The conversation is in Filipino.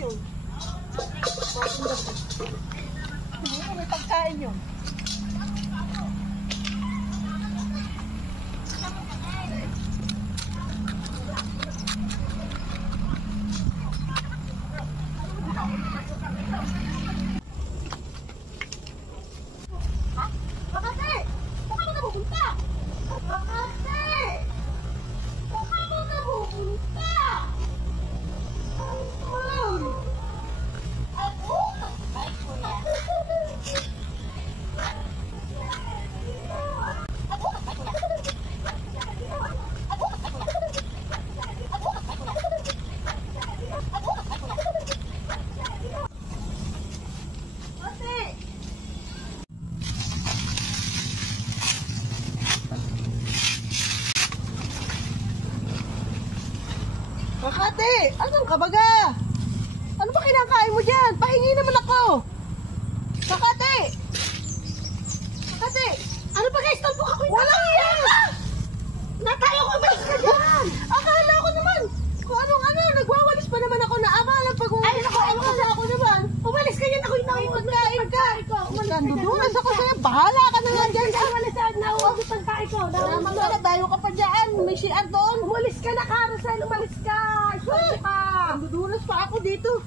yun. May pagkain yun. Makati, anong kabaga? Ano ba kinakain mo dyan? Pahingi naman ako. Makati! Makati! Ano ba guys? Talpo ako yung walang yan! Natayo ko ba ka dyan? Akala ko naman, kung anong ano, nagwawalis pa naman ako na amalang pag-uwalis. Ay, akala ko naman. Umalis ka yan, ako yung nakipagkain ka. Nandudulas ako sa'yo, bahala ka na nga dyan. Umalisan, nauubos ang kain ko. Naman ka na, tayo ka pa dyan. May CR doon. Umalis ka na, Carousel, umalis ka. Istorbo ka. Nandudulas pa ako dito.